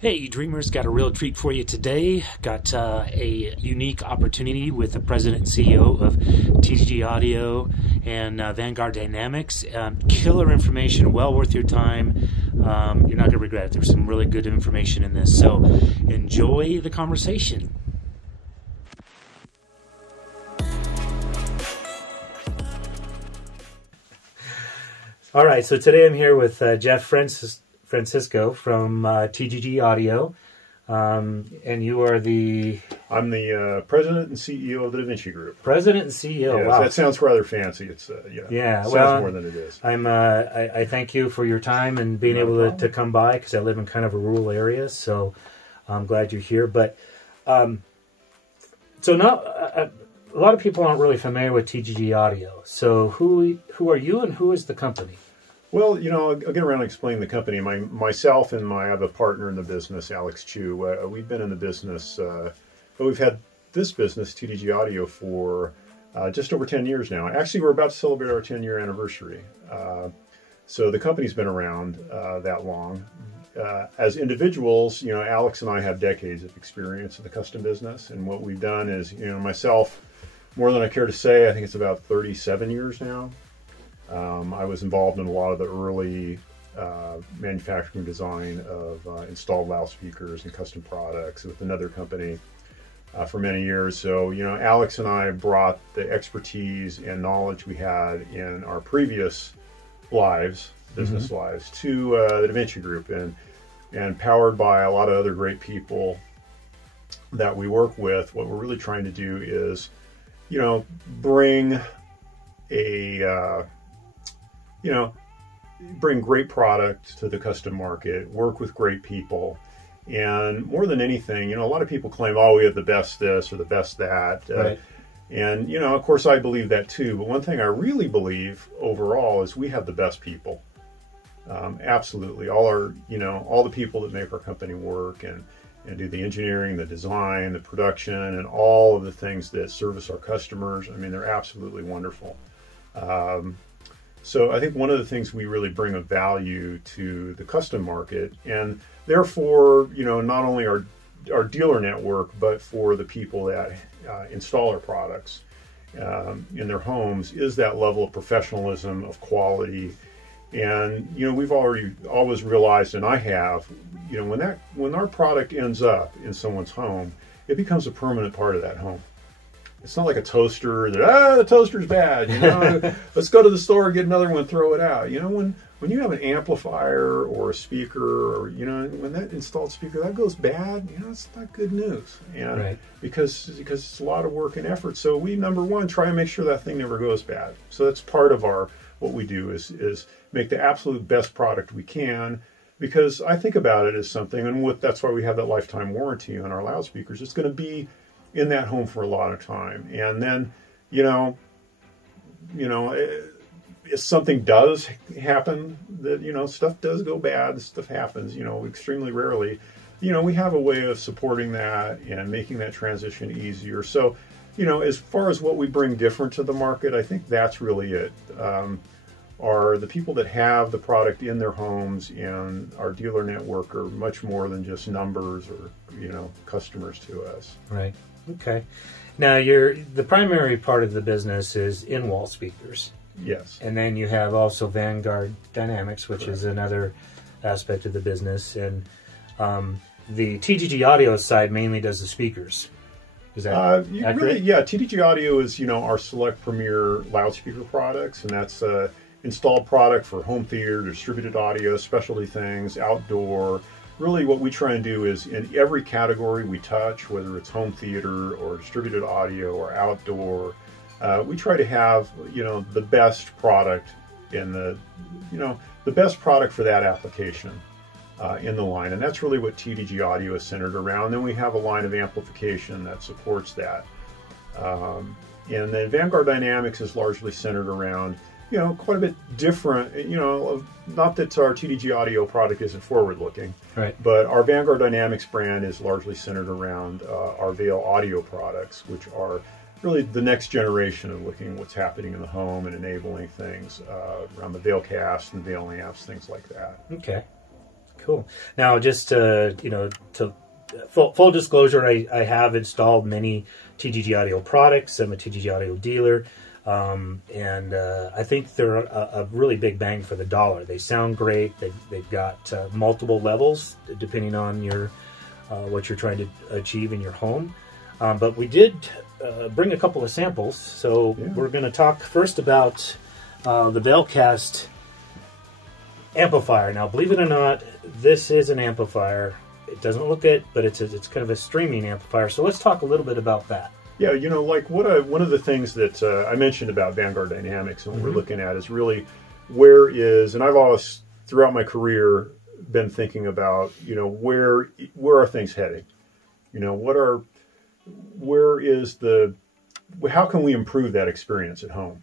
Hey, Dreamers, got a real treat for you today. Got a unique opportunity with the president and CEO of TDG Audio and Vanguard Dynamics. Killer information, well worth your time. You're not going to regret it. There's some really good information in this. So enjoy the conversation. All right, so today I'm here with Jeff Francisco from TDG Audio, and you are the... I'm the president and CEO of the Davinci Group. President and CEO, yes, wow. That sounds rather fancy. It's yeah, sounds well, more than it is. I thank you for your time and being able to come by, because I live in kind of a rural area, so I'm glad you're here. But so now a lot of people aren't really familiar with TDG Audio. So who are you and who is the company? Well, I'll get around and explain the company. Myself and I have a partner in the business, Alex Chu. We've been in the business, we've had this business, TDG Audio, for just over 10 years now. Actually, we're about to celebrate our 10-year anniversary. So the company's been around that long. As individuals, Alex and I have decades of experience in the custom business. And what we've done is, myself, more than I care to say, I think it's about 37 years now. I was involved in a lot of the early manufacturing design of installed loudspeakers and custom products with another company for many years. So, Alex and I brought the expertise and knowledge we had in our previous lives, business lives, to the Davinci Group, and powered by a lot of other great people that we work with. What we're really trying to do is, bring bring great product to the custom market, work with great people. And more than anything, a lot of people claim, oh, we have the best this or the best that. Right. And, of course, I believe that too. But one thing I really believe overall is we have the best people. Absolutely. All the people that make our company work and do the engineering, the design, the production, and all of the things that service our customers. I mean, they're absolutely wonderful. So I think one of the things we really bring of value to the custom market, and therefore, not only our dealer network, but for the people that install our products in their homes, is that level of professionalism, of quality. And, we've always realized, and I have, when our product ends up in someone's home, it becomes a permanent part of that home. It's not like a toaster that, the toaster's bad, let's go to the store and get another one, throw it out. When you have an amplifier or a speaker, or, when that installed speaker, that goes bad, it's not good news. And right. because it's a lot of work and effort. So we, number one, try and make sure that thing never goes bad. So that's part of what we do is make the absolute best product we can, because I think about it as something, and that's why we have that lifetime warranty on our loudspeakers. It's going to be in that home for a lot of time. And then, if something does happen, that, stuff does go bad, stuff happens, extremely rarely, we have a way of supporting that and making that transition easier. So, as far as what we bring different to the market, I think that's really it. Are the people that have the product in their homes, and our dealer network are much more than just numbers or, customers to us. Right. Okay. Now, the primary part of the business is in-wall speakers. Yes. And then you have also Vanguard Dynamics, which is another aspect of the business. And the TDG Audio side mainly does the speakers. Is that accurate? Really, yeah, TDG Audio is, our select premier loudspeaker products, and that's installed product for home theater, distributed audio, specialty things, outdoor. Really what we try and do is, in every category we touch, whether it's home theater or distributed audio or outdoor, we try to have, the best product in the best product for that application in the line. And that's really what TDG Audio is centered around. Then we have a line of amplification that supports that. And then Vanguard Dynamics is largely centered around, quite a bit different, not that our TDG Audio product isn't forward-looking, right, but our Vanguard Dynamics brand is largely centered around our Vail audio products, which are really the next generation of looking at what's happening in the home and enabling things around the Vail Cast and Vail amps, things like that. Okay, Cool. Now, just to, full disclosure, I have installed many TDG Audio products. I'm a TDG Audio dealer, and I think they're a really big bang for the dollar. They sound great. They've got multiple levels depending on your what you're trying to achieve in your home. But we did bring a couple of samples, so we're going to talk first about the Vail Cast amplifier. Now, believe it or not, this is an amplifier. It doesn't look it, but it's kind of a streaming amplifier. So let's talk a little bit about that. Yeah, like one of the things that I mentioned about Vanguard Dynamics and what we're looking at is really and I've always throughout my career been thinking about where are things heading? How can we improve that experience at home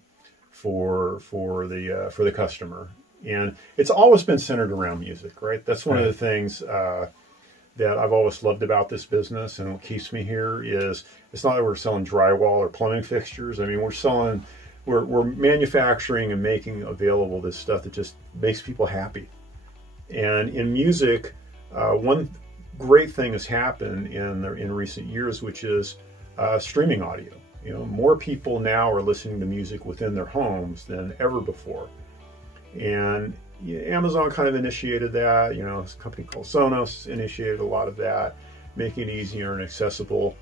for the customer? And it's always been centered around music, right? That's one of the things that I've always loved about this business, and what keeps me here is it's not that we're selling drywall or plumbing fixtures. I mean, we're manufacturing and making available this stuff that just makes people happy. And in music, one great thing has happened in recent years, which is streaming audio. More people now are listening to music within their homes than ever before. And Amazon kind of initiated that. A company called Sonos initiated a lot of that, making it easier and accessible.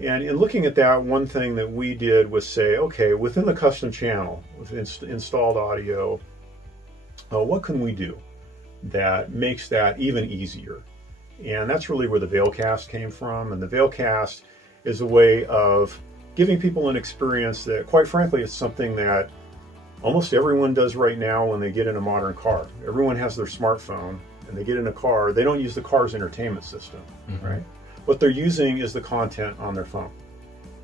And in looking at that, one thing that we did was say, okay, within the custom channel, with installed audio, what can we do that makes that even easier? And that's really where the Vail Cast came from. And the Vail Cast is a way of giving people an experience that, quite frankly, is something that almost everyone does right now when they get in a modern car. Everyone has their smartphone, and they get in a car. They don't use the car's entertainment system, right? What they're using is the content on their phone,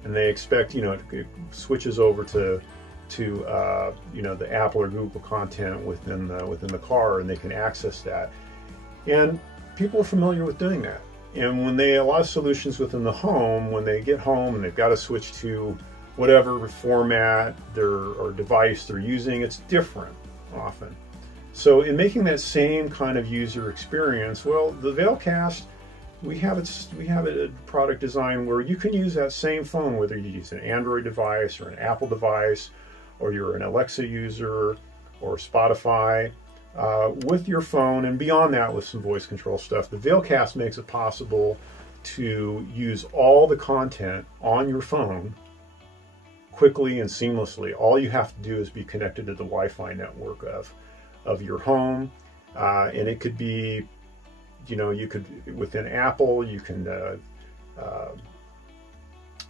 and they expect, it switches over to the Apple or Google content within the car, and they can access that. And people are familiar with doing that. And when a lot of solutions within the home, when they get home and they've got to switch to whatever format or device they're using, it's different often. So in making that same kind of user experience, well, the Vail Cast, we have a product design where you can use that same phone, whether you use an Android device or an Apple device, or you're an Alexa user or Spotify, with your phone, and beyond that with some voice control stuff. The Vail Cast makes it possible to use all the content on your phone quickly and seamlessly. All you have to do is be connected to the Wi-Fi network of your home, and it could be, you could, within Apple, you can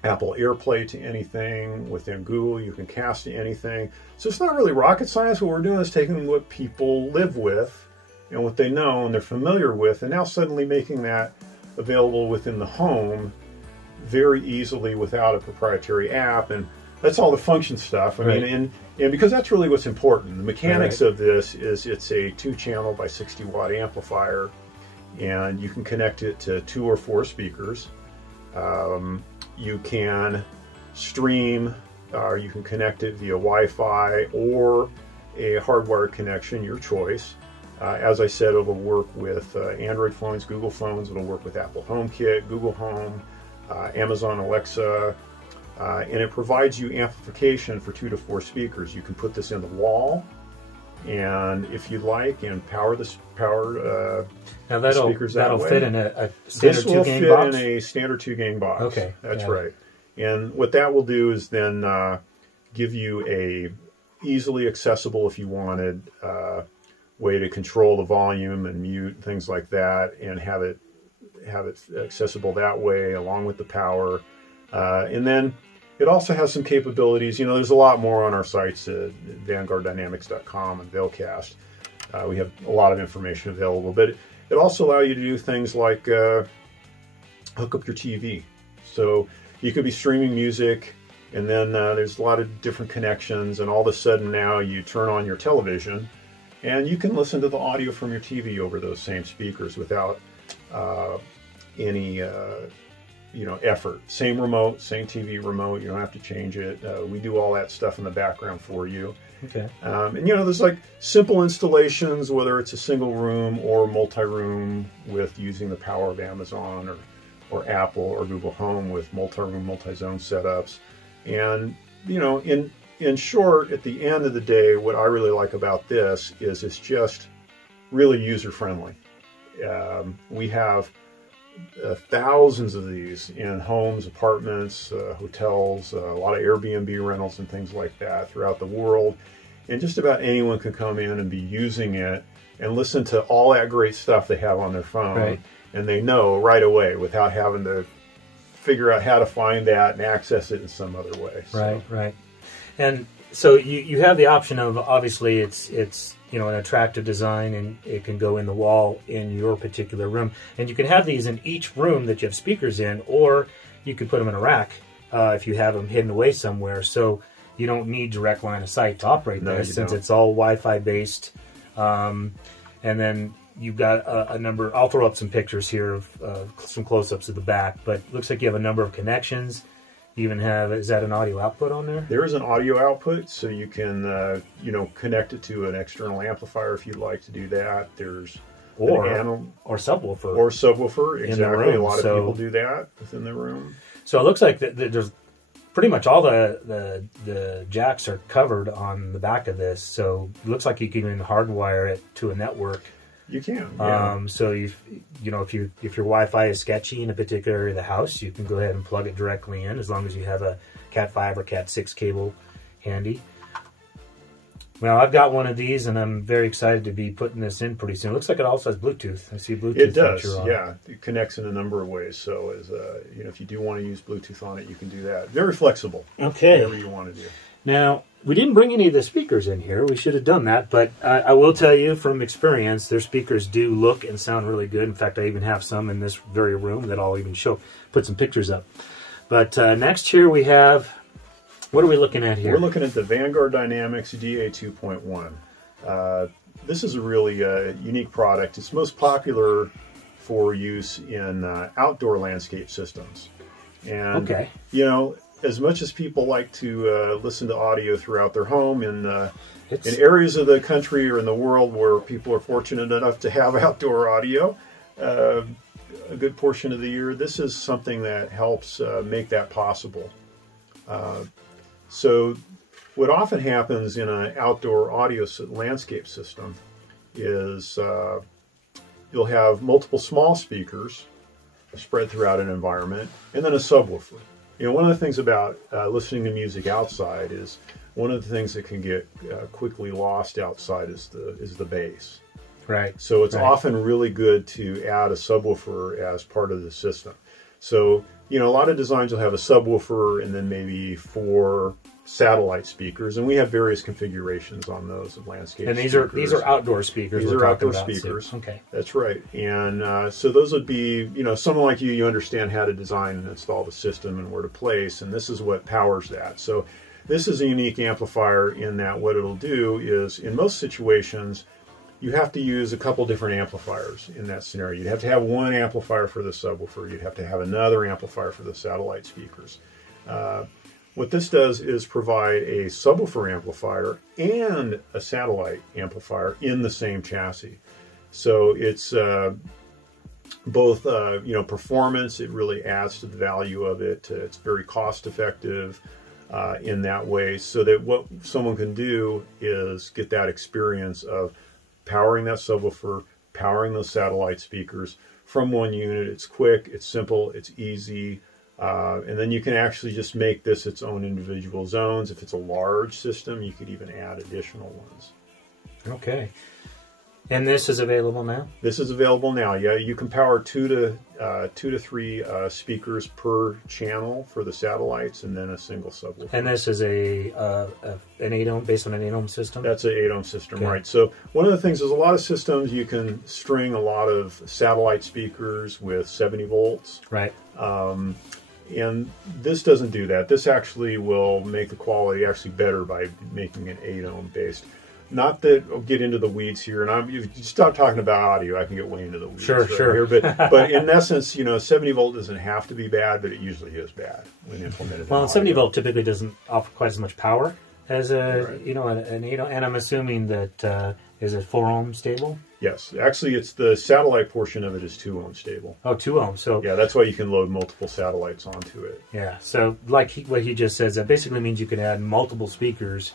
Apple AirPlay to anything. Within Google, you can cast to anything. So it's not really rocket science. What we're doing is taking what people live with and what they know and they're familiar with, and now suddenly making that available within the home very easily without a proprietary app. And that's all the function stuff. I mean, and because that's really what's important. The mechanics of this is it's a 2-channel by 60-watt amplifier, and you can connect it to 2 or 4 speakers. You can stream, or you can connect it via Wi-Fi or a hardwired connection, your choice. As I said, it'll work with Android phones, Google phones. It'll work with Apple HomeKit, Google Home, Amazon Alexa, and it provides you amplification for 2 to 4 speakers. You can put this in the wall, and if you like, and power the now speakers that way. That'll fit in a standard 2-gang box? This will fit in a standard 2-gang box. Okay. That's right. And what that will do is then give you a easily accessible, if you wanted, way to control the volume and mute, things like that, and have it accessible that way, along with the power. And then it also has some capabilities. There's a lot more on our sites at VanguardDynamics.com and Vail Cast. We have a lot of information available, but it also allows you to do things like hook up your TV. So you could be streaming music, and then there's a lot of different connections, and all of a sudden now you turn on your television, and you can listen to the audio from your TV over those same speakers without any effort. Same remote, same TV remote. You don't have to change it. We do all that stuff in the background for you. Okay. And there's like simple installations, whether it's a single room or multi-room with using the power of Amazon or Apple or Google Home with multi-room, multi-zone setups. And, in short, at the end of the day, what I really like about this is it's just really user-friendly. We have thousands of these in homes, apartments, hotels, a lot of Airbnb rentals and things like that throughout the world. And just about anyone can come in and be using it and listen to all that great stuff they have on their phone. Right. And they know right away without having to figure out how to find that and access it in some other way. So. Right. And so you have the option of, obviously, it's an attractive design, and it can go in the wall in your particular room. And you can have these in each room that you have speakers in, or you could put them in a rack if you have them hidden away somewhere. So you don't need direct line of sight to operate this, since it's all Wi-Fi based. And then you've got a number. I'll throw up some pictures here of some close-ups of the back, but it looks like you have a number of connections. You even have, is that an audio output on there? There is an audio output, so you can, connect it to an external amplifier if you'd like to do that. There's or subwoofer. Or subwoofer, exactly. A lot of so, people do that within the room. So it looks like there's pretty much all the jacks are covered on the back of this. So it looks like you can even hardwire it to a network. You can. Yeah. So if your Wi-Fi is sketchy in a particular area of the house, you can go ahead and plug it directly in, as long as you have a Cat5 or Cat6 cable handy. Well, I've got one of these, and I'm very excited to be putting this in pretty soon. It looks like it also has Bluetooth. I see Bluetooth. It does. Yeah, it connects in a number of ways. So if you do want to use Bluetooth on it, you can do that. Very flexible. Okay. Whatever you want to do. Now, we didn't bring any of the speakers in here. We should have done that, but I will tell you from experience, their speakers do look and sound really good. In fact, I even have some in this very room that I'll even put some pictures up. But next here we have, what are we looking at here? We're looking at the Vanguard Dynamics DA 2.1. This is a really unique product. It's most popular for use in outdoor landscape systems. And, okay. As much as people like to listen to audio throughout their home in areas of the country or in the world where people are fortunate enough to have outdoor audio a good portion of the year, this is something that helps make that possible. So what often happens in an outdoor audio landscape system is you'll have multiple small speakers spread throughout an environment, and then a subwoofer. One of the things about listening to music outside is one of the things that can get quickly lost outside is the bass. Right. So it's often really good to add a subwoofer as part of the system. So, a lot of designs will have a subwoofer and then maybe 4 satellite speakers, and we have various configurations on those of landscape. And these speakers. are outdoor speakers. These are outdoor speakers. So, okay, that's right. And so those would be, someone like you understand how to design and install the system and where to place, and this is what powers that. So this is a unique amplifier in that what it'll do is, in most situations, you have to use a couple different amplifiers in that scenario. You'd have to have one amplifier for the subwoofer. You'd have to have another amplifier for the satellite speakers. What this does is provide a subwoofer amplifier and a satellite amplifier in the same chassis. So it's both, performance. It really adds to the value of it. It's very cost effective in that way, so that what someone can do is get that experience of powering that subwoofer, powering those satellite speakers from one unit. It's quick, it's simple, it's easy. And then you can actually just make this its own individual zones. If it's a large system, you could even add additional ones. Okay. And this is available now? This is available now, yeah. You can power 2 to 3 speakers per channel for the satellites, and then a single subwoofer. And this is an 8-ohm, based on an 8-ohm system? That's an 8-ohm system, okay. Right. So one of the things is a lot of systems you can string a lot of satellite speakers with 70 volts. Right. And this doesn't do that. This actually will make the quality actually better by making it 8-ohm based. Not that I'll get into the weeds here, and if you stop talking about audio, I can get way into the weeds. Sure. Here. But in essence, 70 volt doesn't have to be bad, but it usually is bad when implemented. Well, 70 volt typically doesn't offer quite as much power as a and I'm assuming that is it 4 ohm stable? Yes, actually, it's the satellite portion of it is 2 ohm stable. Oh, 2 ohm. So yeah, that's why you can load multiple satellites onto it. Yeah. So like what he just says, that basically means you can add multiple speakers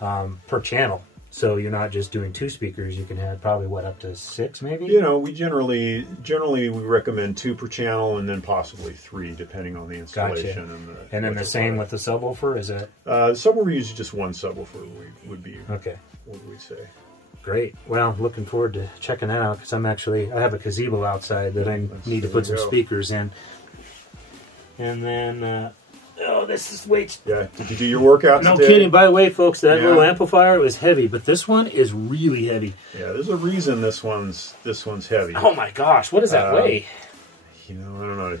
per channel. So you're not just doing 2 speakers. You can have probably what, up to 6 maybe. We generally we recommend 2 per channel, and then possibly 3 depending on the installation. Gotcha. And then the same with the subwoofer, is it? The subwoofer uses just 1 subwoofer. Would be okay. What would we say? Great. Well, looking forward to checking that out, because I have a gazebo outside that I need to put some speakers in. And then, this is weight. Yeah. Did you do your workout today? No kidding. By the way, folks, that little amplifier was heavy, but this one is really heavy. Yeah, there's a reason this one's heavy. Oh my gosh, what does that weigh? I don't know.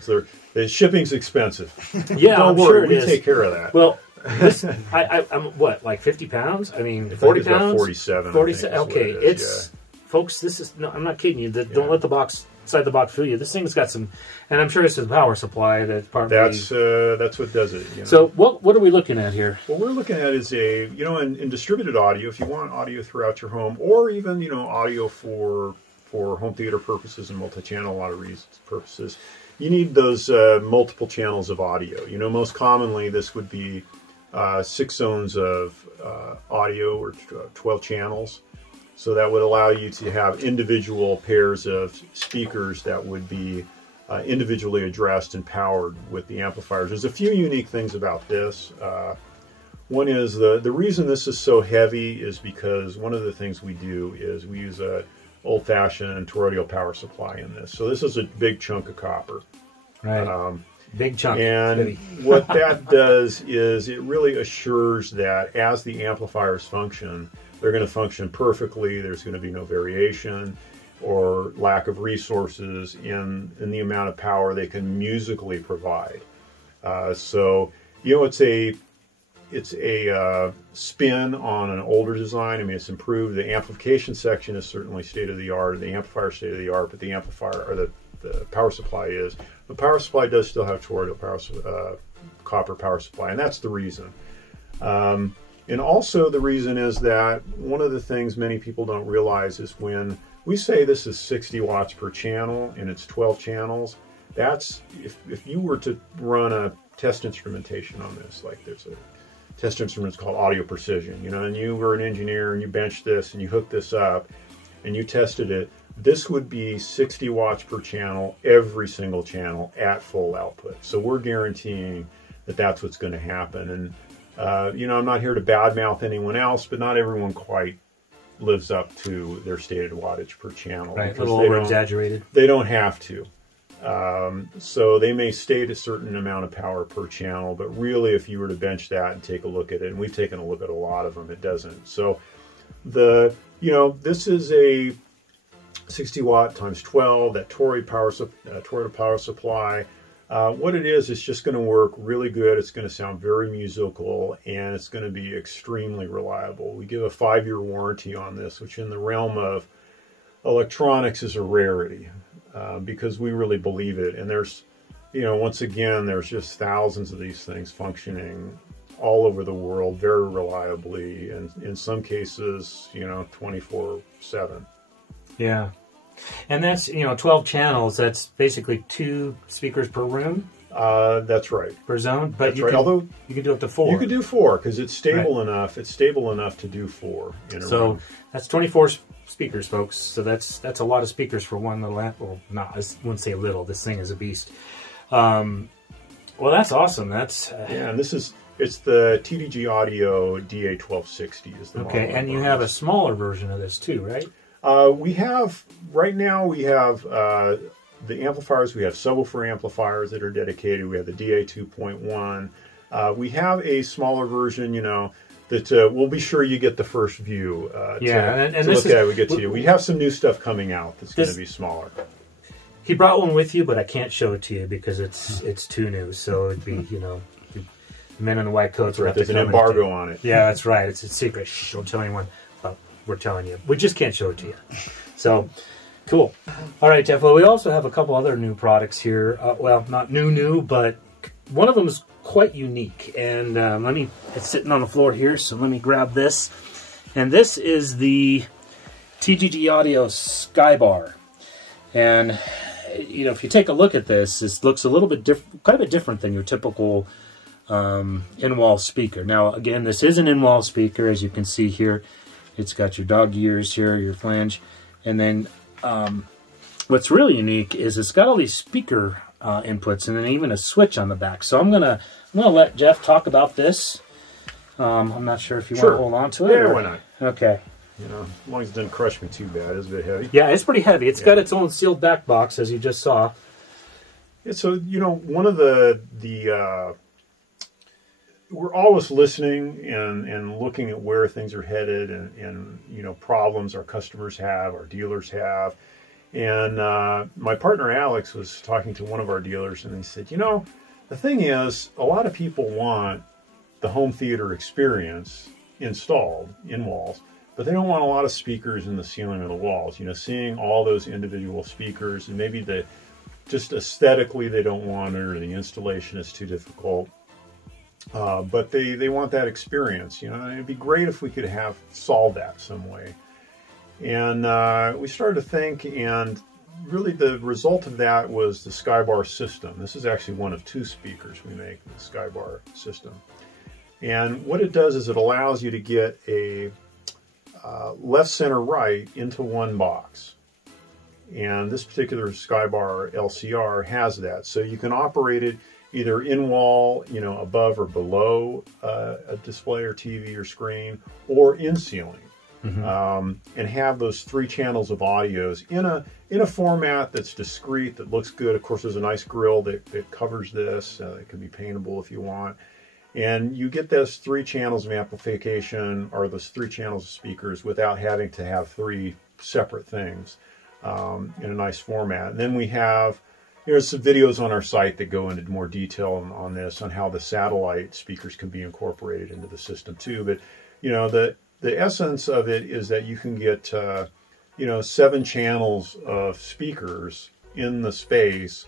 The shipping's expensive. Yeah, don't I'm worry, sure it we is. take care of that. Well, I'm what, like 50 pounds? I mean, 40 pounds? About 47. 47. Okay, folks. This is no. I'm not kidding you. Don't let the box inside the box fool you. This thing's got some, and I'm sure it's the power supply that's partly. That's what does it. So what are we looking at here? What we're looking at is in distributed audio. If you want audio throughout your home, or even audio for home theater purposes and multi-channel, a lot of reasons purposes, you need those multiple channels of audio. Most commonly this would be 6 zones of audio, or 12 channels. So that would allow you to have individual pairs of speakers that would be individually addressed and powered with the amplifiers. There's a few unique things about this. One is the reason this is so heavy is because one of the things we do is we use a old-fashioned toroidal power supply in this. So this is a big chunk of copper. Right. Big chunk. And what that does is it really assures that as the amplifiers function, they're going to function perfectly. There's going to be no variation or lack of resources in the amount of power they can musically provide. So it's a spin on an older design. I mean, it's improved. The amplification section is certainly state of the art. The amplifier is state of the art, but the amplifier, or the power supply is. The power supply does still have toroidal power, copper power supply, and that's the reason. And also the reason is that one of the things many people don't realize is when we say this is 60 watts per channel and it's 12 channels, that's, if you were to run a test instrumentation on this, like there's a test instrument called Audio Precision, and you were an engineer and you benched this and you hooked this up and you tested it, this would be 60 watts per channel, every single channel at full output. So we're guaranteeing that that's what's going to happen. And I'm not here to badmouth anyone else, but not everyone quite lives up to their stated wattage per channel. Right, a little over-exaggerated. They don't have to. So they may state a certain amount of power per channel, but really if you were to bench that and take a look at it, and we've taken a look at a lot of them, it doesn't. So this is a 60 watt times 12, that toroidal power supply. What it is, it's just going to work really good. It's going to sound very musical, and it's going to be extremely reliable. We give a 5-year warranty on this, which in the realm of electronics is a rarity, because we really believe it. And there's, once again, there's just thousands of these things functioning all over the world very reliably, and in some cases, 24/7. Yeah. And that's, 12 channels. That's basically 2 speakers per room. That's right. Per zone. But that's right. Although you can do up to 4. You could do 4 because it's stable enough. It's stable enough to do 4 in a room. That's 24 speakers, folks. So that's a lot of speakers for one little amp. Well, I wouldn't say little. This thing is a beast. Well, that's awesome. That's yeah. And it's the TDG Audio DA1260 is the model. Okay, and you have a smaller version of this too, right? Right now we have the amplifiers. We have subwoofer amplifiers that are dedicated. We have the DA 2.1. We have a smaller version, that we'll be sure you get the first view to look at. We get to you. We have some new stuff coming out that's going to be smaller. He brought one with you, but I can't show it to you because it's too new. So it'd be, men in the white coats. Right, there's an embargo on it. Yeah, that's right. It's a secret. Shh, don't tell anyone. But we're telling you. We just can't show it to you. So, cool. All right, Jeff. Well, we also have a couple other new products here. Well, not new, but one of them is quite unique, and it's sitting on the floor here, so let me grab this. And this is the TDG Audio Skybar. And you know, if you take a look at this, this looks a little bit quite a bit different than your typical in-wall speaker. Now, again, this is an in-wall speaker, as you can see here. It's got your dog ears here, your flange, and then what's really unique is it's got all these speaker inputs, and then even a switch on the back. So I'm gonna let Jeff talk about this. I'm not sure if you want to hold on to it. Yeah, why not? Okay. You know, as long as it doesn't crush me too bad. It's a bit heavy. Yeah, it's pretty heavy. It's got its own sealed back box, as you just saw. Yeah, so, you know, one of the we're always listening and looking at where things are headed and you know, problems our customers have, our dealers have. And my partner Alex was talking to one of our dealers, and he said, you know, the thing is, a lot of people want the home theater experience installed in walls, but they don't want a lot of speakers in the ceiling or the walls. You know, seeing all those individual speakers, and maybe just aesthetically they don't want it, or the installation is too difficult. But they want that experience. You know, and it'd be great if we could solve that some way. And we started to think, and really the result of that was the Skybar system. This is actually one of 2 speakers we make in the Skybar system. And what it does is it allows you to get a left, center, right into one box. And this particular Skybar LCR has that. So you can operate it either in wall, you know, above or below a display or TV or screen, or in ceiling. And have those 3 channels of audios in a format that's discrete, that looks good. Of course, there's a nice grill that covers this. It can be paintable if you want. And you get those 3 channels of amplification, or those 3 channels of speakers, without having to have 3 separate things in a nice format. And then we have, there's some videos on our site that go into more detail on this, on how the satellite speakers can be incorporated into the system too. But, you know, the essence of it is that you can get, you know, 7 channels of speakers in the space,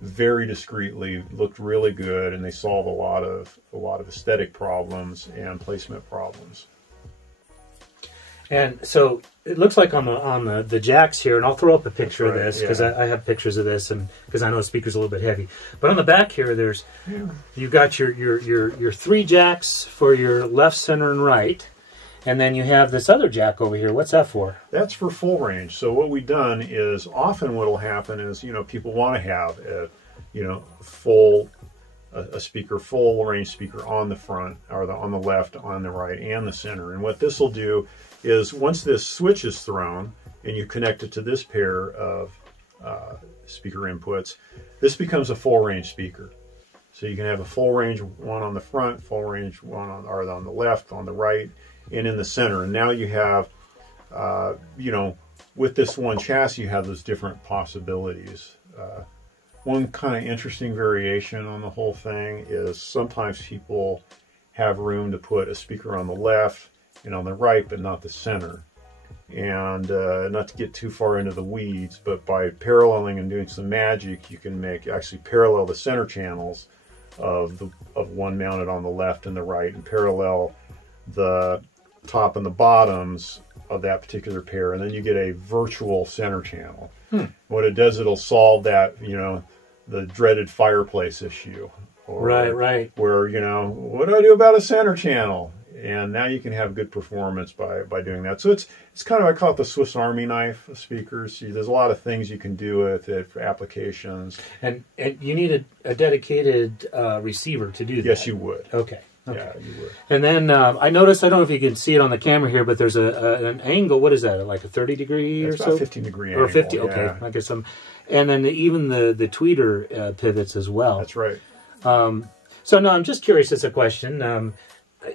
very discreetly, looked really good, and they solve a lot of aesthetic problems and placement problems. And so it looks like on the jacks here, and I'll throw up a picture of this because I have pictures of this, and because I know the speaker's a little bit heavy. But on the back here, you've got your 3 jacks for your left, center, and right. And then you have this other jack over here. What's that for? That's for full range. So what we've done is, often what will happen is, you know, people want to have a, you know, full range speaker on the front, or on the left, on the right, and the center. And what this will do is, once this switch is thrown and you connect it to this pair of speaker inputs, this becomes a full range speaker. So you can have a full range one on the front, full range one on the left, on the right, and in the center. And now you have, you know, with this one chassis, you have those different possibilities. One kind of interesting variation on the whole thing is, sometimes people have room to put a speaker on the left and on the right, but not the center. And not to get too far into the weeds, but by paralleling and doing some magic, you can actually parallel the center channels of one mounted on the left and the right, and parallel the top and the bottoms of that particular pair, and then you get a virtual center channel. What it does, it'll solve that, you know, the dreaded fireplace issue. Or, right. Where, you know, what do I do about a center channel? And now you can have good performance by doing that. So it's kind of, I call it the Swiss Army knife of speakers. There's a lot of things you can do with it for applications. And you need a dedicated receiver to do that. Yes, you would. Okay. Yeah, you would. And then I noticed, I don't know if you can see it on the camera here, but there's an angle. What is that? Like a 30-degree or so? About 15-degree angle. Or 50. Okay. Yeah. I guess and then even the tweeter pivots as well. That's right. So no, I'm just curious. It's a question.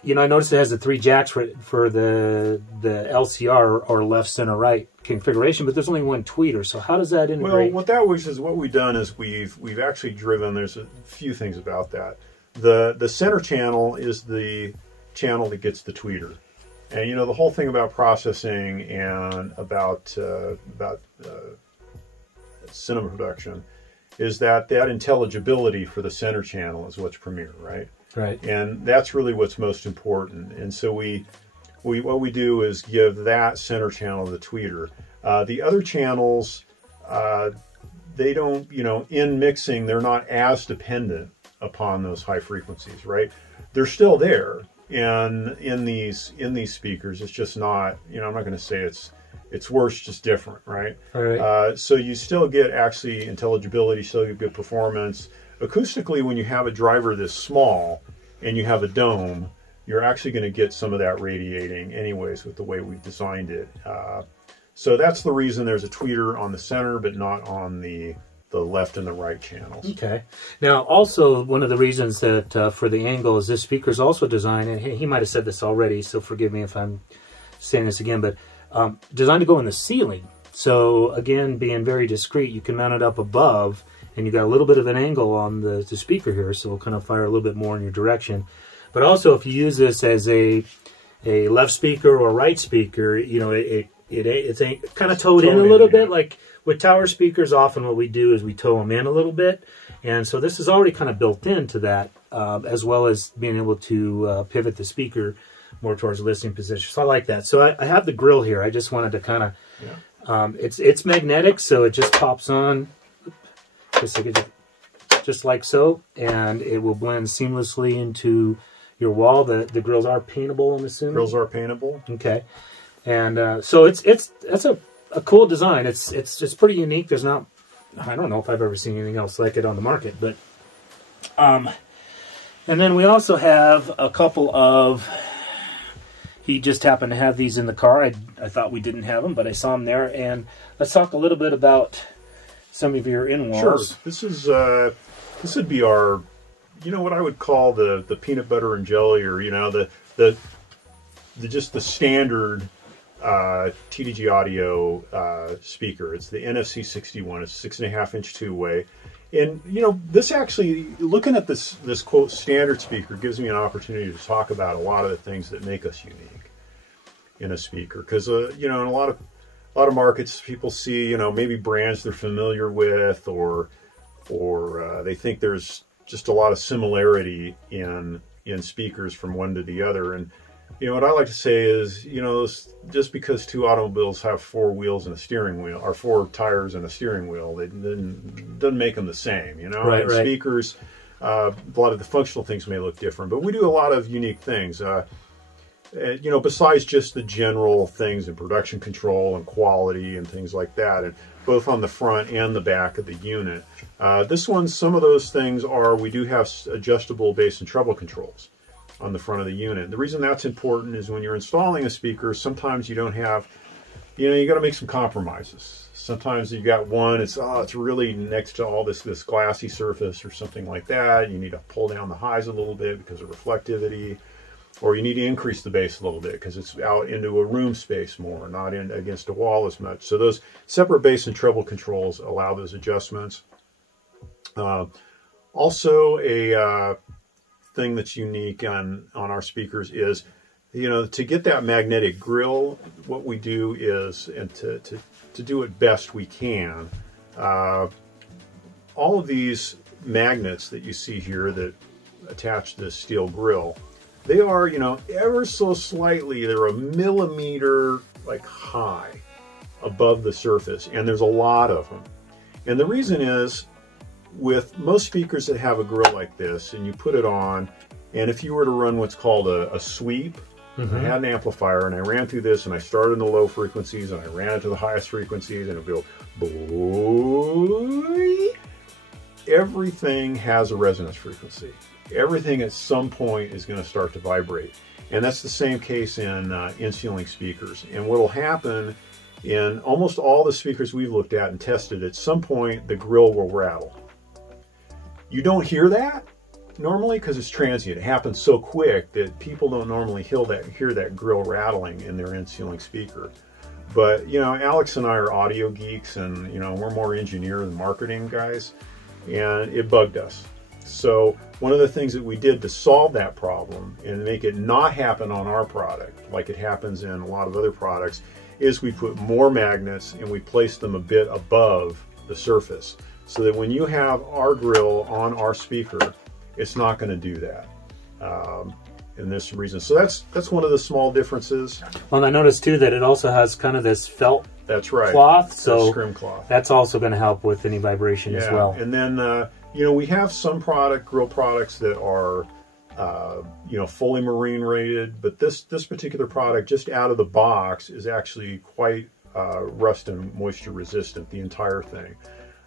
You know, I noticed it has the 3 jacks for the LCR, or left, center, right configuration, but there's only 1 tweeter. So how does that integrate? Well, what we've done is we've actually driven. There's a few things about that. The center channel is the channel that gets the tweeter, and you know, the whole thing about processing and about cinema production is that intelligibility for the center channel is what's premier, right? Right. And that's really what's most important. And so what we do is give that center channel the tweeter. The other channels, they don't, in mixing, they're not as dependent upon those high frequencies, right? They're still there in these speakers. It's just not, I'm not going to say it's worse, just different, right? All right. So you still get actually intelligibility, still get good performance. Acoustically, when you have a driver this small and you have a dome, you're actually going to get some of that radiating anyways with the way we've designed it. So that's the reason there's a tweeter on the center, but not on the left and the right channels. Okay. Now, also, one of the reasons that for the angle is this speaker is also designed, and he might have said this already, so forgive me if I'm saying this again, but designed to go in the ceiling. So, again, being very discreet, you can mount it up above, and you got a little bit of an angle on the speaker here, so it'll kind of fire a little bit more in your direction. But also, if you use this as a left speaker or right speaker, it's kind of towed in a little bit. Like with tower speakers, often what we do is we tow them in a little bit. And so this is already kind of built into that, as well as being able to pivot the speaker more towards listening position. So I like that. So I have the grill here. I just wanted to kind of, it's magnetic, so it just pops on, just like so, and it will blend seamlessly into your wall. The grills are paintable, I'm assuming. Grills are paintable. Okay, and so that's a cool design. It's pretty unique. There's not, I don't know if I've ever seen anything else like it on the market, but and then we also have a couple of. He just happened to have these in the car. I thought we didn't have them, but I saw them there. And let's talk a little bit about some of your in-walls. Sure. This would be our, what I would call the peanut butter and jelly, or just the standard TDG audio speaker. It's the NFC 61. It's 6.5-inch two-way. And this actually, looking at this quote standard speaker, gives me an opportunity to talk about a lot of the things that make us unique in a speaker. Because in a lot of markets, people see maybe brands they're familiar with, or they think there's just a lot of similarity in speakers from one to the other. And what I like to say is, just because two automobiles have four wheels and a steering wheel, or four tires and a steering wheel, it doesn't make them the same, Right, and speakers, a lot of the functional things may look different, but we do a lot of unique things, besides just the general things in production control and quality and things like that, and both on the front and the back of the unit. This one, some of those things are, we do have adjustable bass and treble controls on the front of the unit. The reason that's important is when you're installing a speaker, sometimes you don't have, you got to make some compromises. Sometimes you got one, it's really next to all this glassy surface or something like that. You need to pull down the highs a little bit because of reflectivity, or you need to increase the bass a little bit because it's out into a room space more, not in against a wall as much. So those separate bass and treble controls allow those adjustments. Also, a thing that's unique on our speakers is, to get that magnetic grill, what we do is, and to do it best we can, all of these magnets that you see here that attach this steel grill, they are, ever so slightly, they're a millimeter high above the surface, and there's a lot of them. And the reason is, with most speakers that have a grill like this, and you put it on, and if you were to run what's called a sweep, I had an amplifier, and I ran through this, and I started in the low frequencies, and I ran it to the highest frequencies, and it would go, boy. Everything has a resonance frequency. Everything at some point is going to start to vibrate. And that's the same case in ceiling speakers. And what will happen in almost all the speakers we've looked at and tested, at some point the grill will rattle. You don't hear that normally because it's transient. It happens so quick that people don't normally hear that grill rattling in their in-ceiling speaker. But, Alex and I are audio geeks, and, we're more engineer than marketing guys, and it bugged us. So one of the things that we did to solve that problem and make it not happen on our product, like it happens in a lot of other products, is we put more magnets and we place them a bit above the surface. so that when you have our grill on our speaker, it's not going to do that. And this reason, so that's one of the small differences. Well, I noticed too that it also has kind of this felt. That's right. Cloth, so scrim cloth. That's also going to help with any vibration as well. And then you know, we have some grill products that are you know, fully marine rated, but this particular product, just out of the box, is actually quite rust and moisture resistant, the entire thing.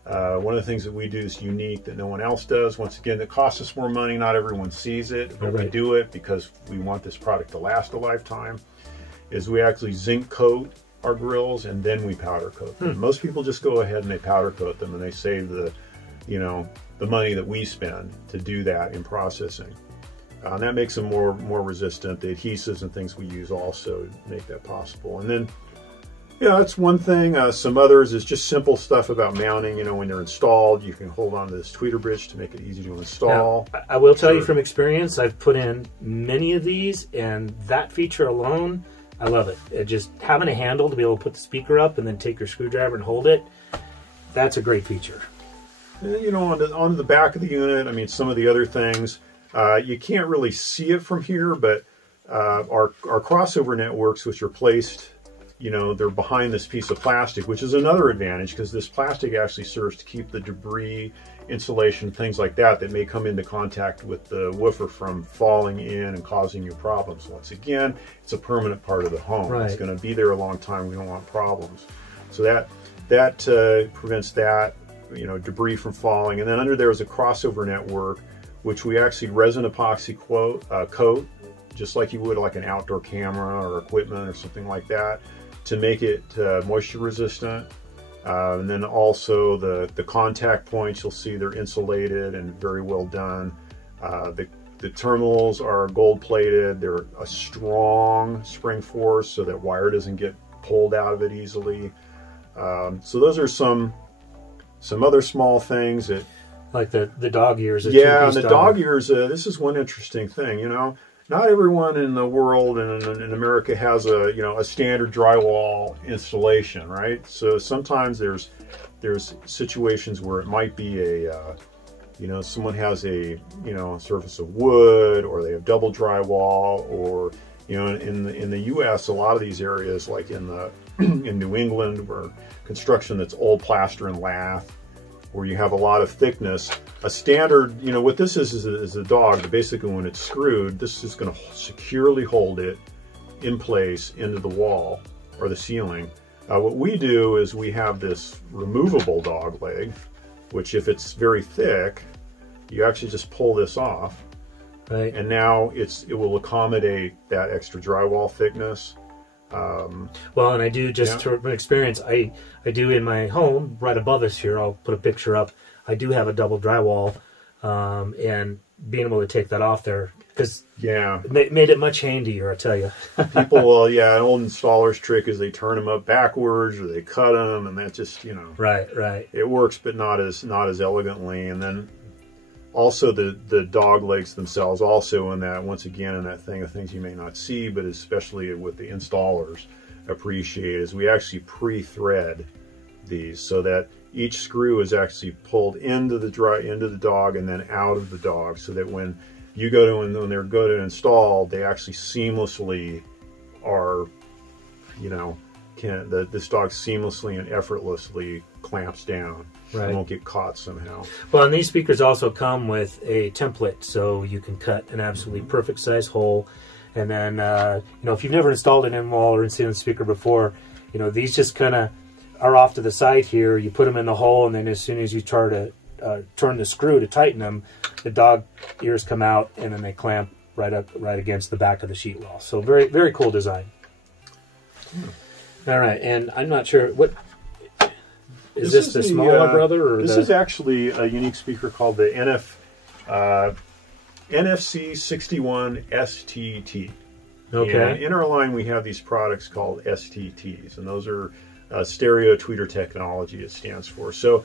One of the things that we do is unique that no one else does. Once again, it costs us more money. Not everyone sees it, but we do it because we want this product to last a lifetime. Is we actually zinc coat our grills and then we powder coat them. Most people just go ahead and they powder coat them and they save the, you know, the money that we spend to do that in processing. And that makes them more resistant. The adhesives and things we use also make that possible. And then, yeah, that's one thing. Some others is just simple stuff about mounting. You know, when they're installed, you can hold on to this tweeter bridge to make it easy to install. Now, I will tell you from experience, I've put in many of these, and that feature alone, I love it. Just having a handle to be able to put the speaker up and then take your screwdriver and hold it, that's a great feature. You know, on the back of the unit, I mean, some of the other things, you can't really see it from here, but our crossover networks, which are placed, you know, they're behind this piece of plastic, which is another advantage because this plastic actually serves to keep the debris, insulation, things like that may come into contact with the woofer from falling in and causing you problems. Once again, it's a permanent part of the home. It's going to be there a long time. We don't want problems. So that prevents that, you know, debris from falling. And then under there is a crossover network, which we actually resin epoxy coat, just like you would like an outdoor camera or equipment or something like that, to make it moisture resistant. And then also the contact points, you'll see they're insulated and very well done. The terminals are gold plated. They're a strong spring force so that wire doesn't get pulled out of it easily. So those are some other small things that, like the dog ears. Yeah, and the dog ears, this is one interesting thing, you know. Not everyone in the world and in America has a, you know, a standard drywall installation, right? So sometimes there's situations where it might be a, you know, someone has a, you know, surface of wood, or they have double drywall, or, you know, in the U.S. a lot of these areas, like in New England, where construction that's old plaster and lath, where you have a lot of thickness. A standard, you know, what this is a dog. Basically, when it's screwed, this is going to securely hold it in place into the wall or the ceiling. What we do is we have this removable dog leg, which if it's very thick, you actually just pull this off. Right. And now it will accommodate that extra drywall thickness. Well, and I do, just from experience, I do in my home right above us here, I'll put a picture up, I do have a double drywall, and being able to take that off there, because it made it much handier, I tell you. People will, an old installer's trick is they turn them up backwards or they cut them, and that just, you know. Right. It works, but not as elegantly. And then also the dog legs themselves, also in that, once again, in that thing of things you may not see, but especially what the installers appreciate, is we actually pre-thread these so that each screw is actually pulled into the dog and then out of the dog, so that when you go to, when they're go to install, they actually seamlessly are, you know, this dog seamlessly and effortlessly clamps down. Right. It won't get caught somehow. Well, and these speakers also come with a template, so you can cut an absolutely perfect size hole. And then, you know, if you've never installed an in-wall or in-ceiling speaker before, you know, these just kind of are off to the side here. You put them in the hole, and then as soon as you try to turn the screw to tighten them, the dog ears come out, and then they clamp right against the back of the sheet wall. So very, very cool design. All right, and I'm not sure what. Is this the smaller brother? Or this is actually a unique speaker called the NFC 61 STT. Okay. And in our line, we have these products called STTs, and those are stereo tweeter technology. It stands for. So,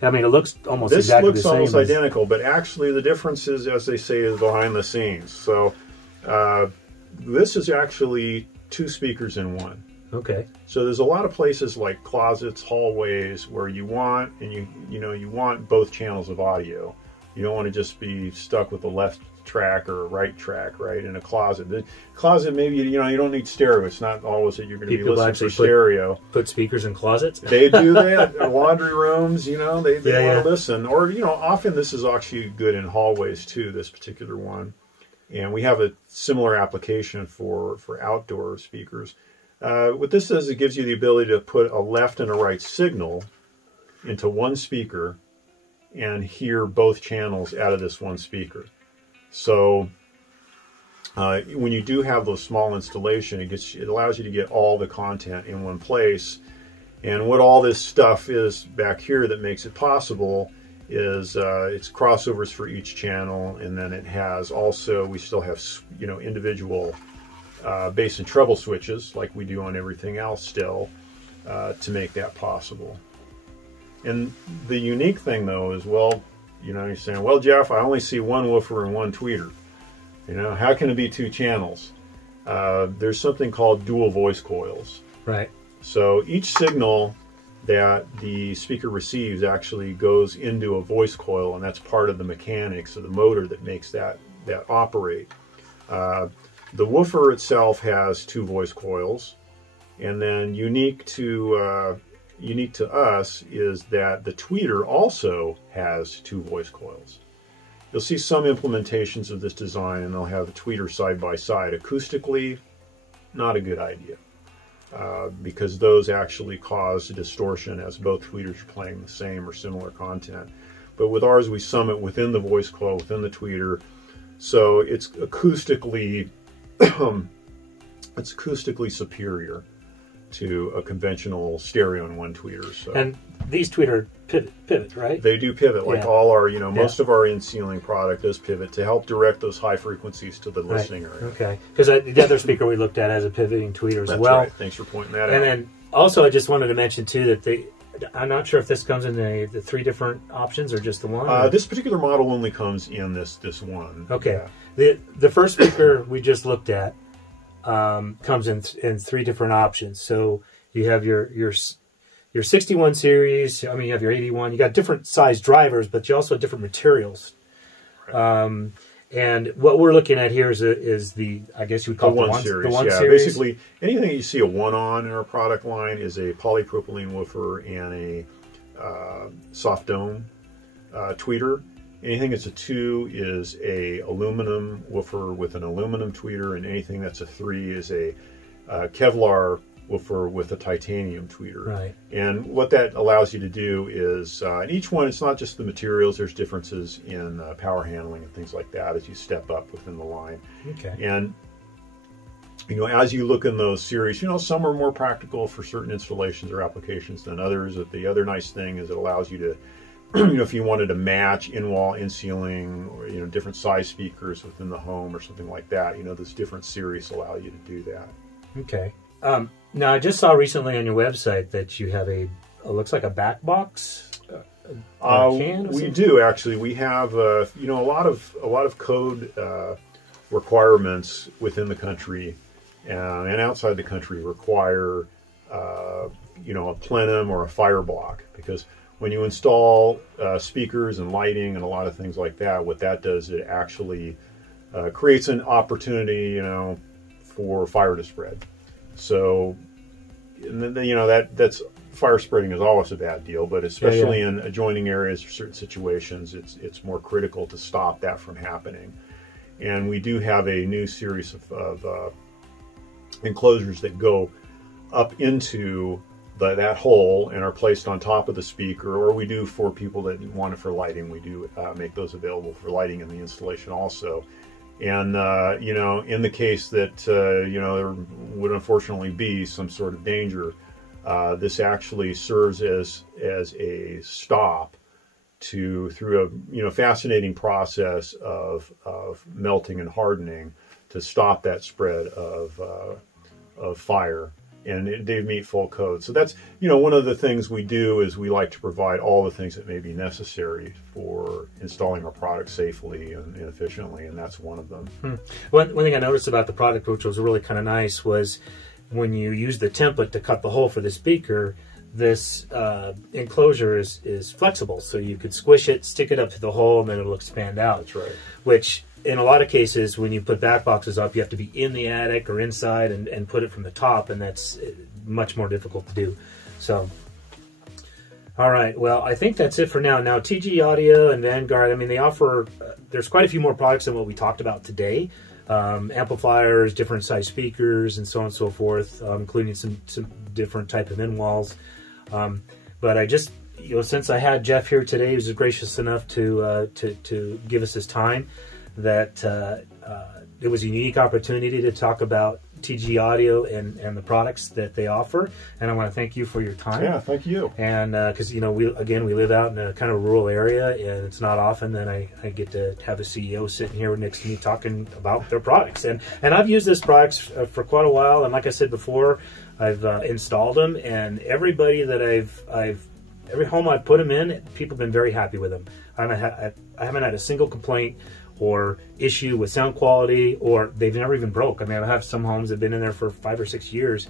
I mean, it looks almost exactly the same. This looks almost identical, but actually the difference is, as they say, is behind the scenes. So, this is actually two speakers in one. Okay. So there's a lot of places like closets, hallways, where you want, and you want both channels of audio. You don't want to just be stuck with a left track or a right track, right? In a closet. The closet, maybe, you don't need stereo. It's not always that you're going to be listening for stereo. Put speakers in closets? They do that. Laundry rooms, they want to listen. Or, often this is actually good in hallways too, this particular one. And we have a similar application for outdoor speakers. What this does, it gives you the ability to put a left and a right signal into one speaker and hear both channels out of this one speaker. So when you do have those small installation, it allows you to get all the content in one place. And what all this stuff is back here that makes it possible is it's crossovers for each channel, and then it has also, we still have individual bass and treble switches like we do on everything else still to make that possible. And the unique thing though is, well, you're saying, well, Jeff, I only see one woofer and one tweeter. How can it be two channels? There's something called dual voice coils. Right. So each signal that the speaker receives actually goes into a voice coil, and that's part of the mechanics of the motor that makes that operate. The woofer itself has two voice coils, and then unique to us is that the tweeter also has two voice coils. You'll see some implementations of this design, and they'll have a tweeter side by side. Acoustically, not a good idea, because those actually cause distortion as both tweeters are playing the same or similar content. But with ours, we sum it within the voice coil, within the tweeter, so it's acoustically superior to a conventional stereo in one tweeter. So. And these tweeter pivot, right? They do pivot, like all our, most of our in-ceiling product does pivot to help direct those high frequencies to the listening area. Okay, because the other speaker we looked at has a pivoting tweeter as well. Right. Thanks for pointing that out. And then also I just wanted to mention too that I'm not sure if this comes in the three different options or just the one. This particular model only comes in this one. Okay. Yeah. The first speaker we just looked at comes in three different options. So you have your 61 series. I mean, you have your 81. You got different size drivers, but you also have different materials. Right. And what we're looking at here is the, I guess you would call it the one series. Basically, anything that you see a one on in our product line is a polypropylene woofer and a soft dome tweeter. Anything that's a 2 is a aluminum woofer with an aluminum tweeter, and anything that's a 3 is a Kevlar woofer with a titanium tweeter. Right. And what that allows you to do is, in each one, it's not just the materials, there's differences in power handling and things like that as you step up within the line. Okay. And, as you look in those series, some are more practical for certain installations or applications than others. But the other nice thing is it allows you to, if you wanted to match in-wall, in-ceiling, or, different size speakers within the home or something like that, those different series allow you to do that. Okay. Now, I just saw recently on your website that you have looks like a back box. We do actually. We have a lot of code requirements within the country and outside the country require a plenum or a fire block, because when you install speakers and lighting and a lot of things like that, what that does, it actually creates an opportunity, for fire to spread. So, that's fire spreading is always a bad deal, but especially in adjoining areas or certain situations, it's more critical to stop that from happening. And we do have a new series of enclosures that go up into that hole and are placed on top of the speaker, or we do for people that want it for lighting. We do make those available for lighting in the installation also. And, in the case that, there would unfortunately be some sort of danger, this actually serves as a stop through a, fascinating process of melting and hardening to stop that spread of fire. And they meet full code. So that's, one of the things we do is we like to provide all the things that may be necessary for installing our product safely and efficiently, and that's one of them. One thing I noticed about the product, which was really kind of nice, was when you use the template to cut the hole for the speaker, this enclosure is flexible, so you could squish it, stick it up to the hole, and then it'll expand out. That's right. Which, in a lot of cases, when you put back boxes up, you have to be in the attic or inside and put it from the top, and that's much more difficult to do. So, all right, well, I think that's it for now. Now, TDG Audio and Vanguard, I mean, they offer, there's quite a few more products than what we talked about today. Amplifiers, different size speakers, and so on and so forth, including some different type of in-walls. But I just, you know, since I had Jeff here today, he was gracious enough to give us his time, that it was a unique opportunity to talk about TDG Audio and the products that they offer, and I want to thank you for your time. Yeah, thank you. And because, you know, we live out in a kind of rural area, and it's not often that I get to have a CEO sitting here next to me talking about their products. And I've used these products for quite a while, and like I said before, I've installed them, and everybody that every home I've put them in, people have been very happy with them. I haven't had a single complaint or issue with sound quality, or they've never even broke. I mean, I have some homes that have been in there for 5 or 6 years,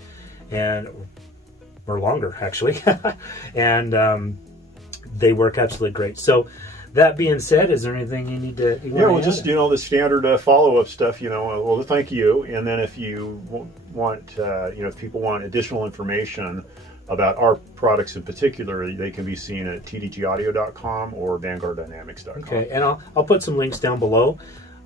or longer actually, and they work absolutely great. So, that being said, is there anything you need to? Well, just, you know, the standard follow-up stuff. You know, well, thank you. And then if you want, you know, if people want additional information about our products in particular, they can be seen at tdgaudio.com or vanguarddynamics.com. Okay, and I'll put some links down below,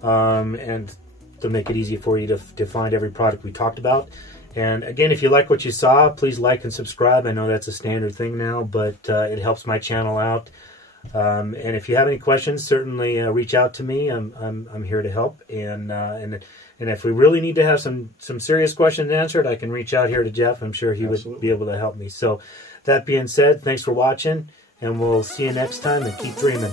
and to make it easy for you to find every product we talked about. And again, if you like what you saw, please like and subscribe. I know that's a standard thing now, but it helps my channel out. And if you have any questions, certainly reach out to me. I'm here to help. And if we really need to have some serious questions answered, I can reach out here to Jeff. I'm sure he would be able to help me. So that being said, thanks for watching, and we'll see you next time, and keep dreaming.